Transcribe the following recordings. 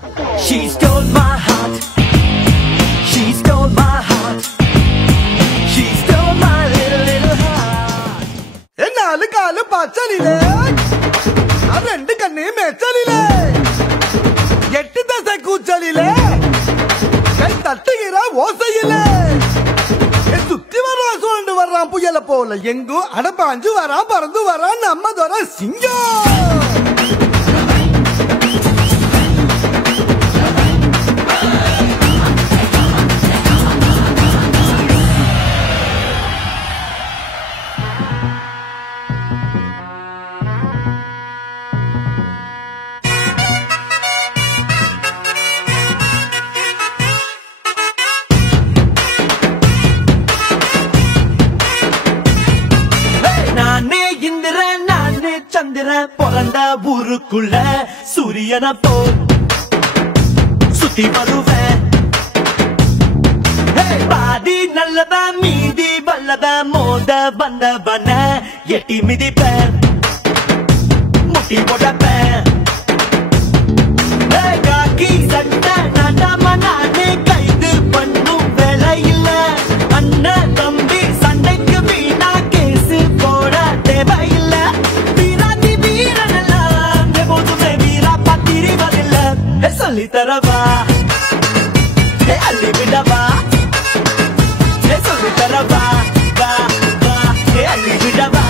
She stole my heart. She stole my heart. She stole my little heart. എന്നാല് കാല് പച്ചലിലേ രണ്ട് കണ്ണി മെച്ചലിലേ എട്ട് ദശ കൂച്ചലിലേ കൈ തട്ടുകിற ஓசையிலே சுத்தி வர்றான் சூழ்ந்து வர்றான் புயல போல எங்கும் அடப்பாஞ்சு வரான் பறந்து வரான் நம்ம தோற சிங்கம். சந்திர பிறந்த ஊருக்குள்ள சூரியன போல் சுத்தி வருவேன். பாதி நல்லத மீதி வல்லத மோத வந்தவன எட்டி மிதிப்பேன் முட்டி போடப்பேன். காக்கி சட்டை நடாம நானே கைது பண்ணும் வேலை இல்ல. அண்ணன் தம்பி சண்டைக்கு வீணா கேசு போட தேவையில்லை. சொல்லி தரவா அள்ளி விடவா சொல்லி தரவா அள்ளி விடவா.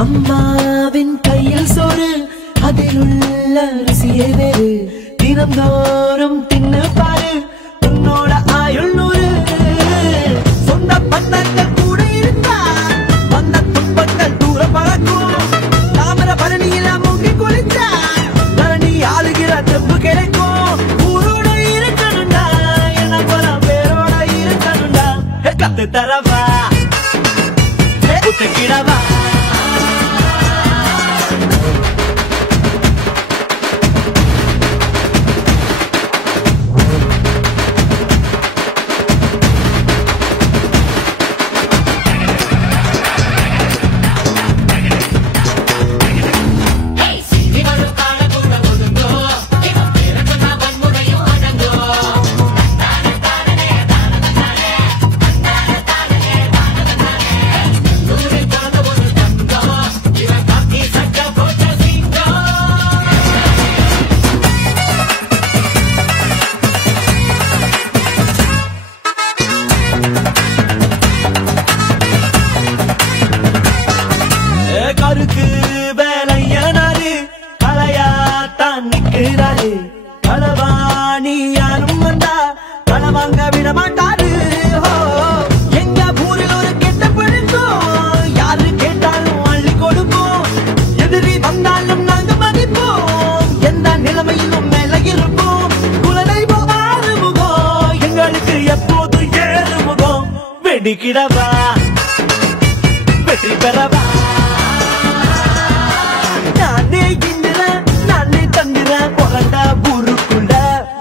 அம்மாவின் கையில் சோறு அதில் உள்ள ருசியே வேறு. தினந்தோறும் தின்னு பாரு உன்னோட ஆயுள் நூறு. சொந்த பந்தங்கள் கூட இருந்தா வந்த துன்பங்கள் தூர பறக்கும். தாமர பரணியில மூங்கி குளிச்சா தரணி ஆளுகிற தெப்பு கிடைக்கும். ஊரோட இருக்கணும்டா என்ன போல பேரோட இருக்கணும்டா. கத்து தரவா குத்துக்கிடவா. கருக்கு வேலையனாரு கலையாத்தான் நிற்கிறாரு. களவாணி யாரும் வந்தா களவாங்க விட மாட்டாரு. எங்க ஊரில் ஒரு கெட்ட பழக்கம் யாரு கேட்டாலும் அள்ளி கொடுப்போம். எதிரி வந்தாலும் நாங்க மதிப்போம். எந்த நிலைமையிலும் மேல இருப்போம். குலதெய்வ ஆறுமுகம் எங்களுக்கு எப்போது ஏறுமுகம். வெடிக்கிடவா வெற்றி பெறவா. நானே தந்திர பிறந்த ஊருக்குள்ள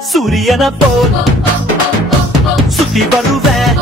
சூரியன போல் சுத்தி வருவேன்.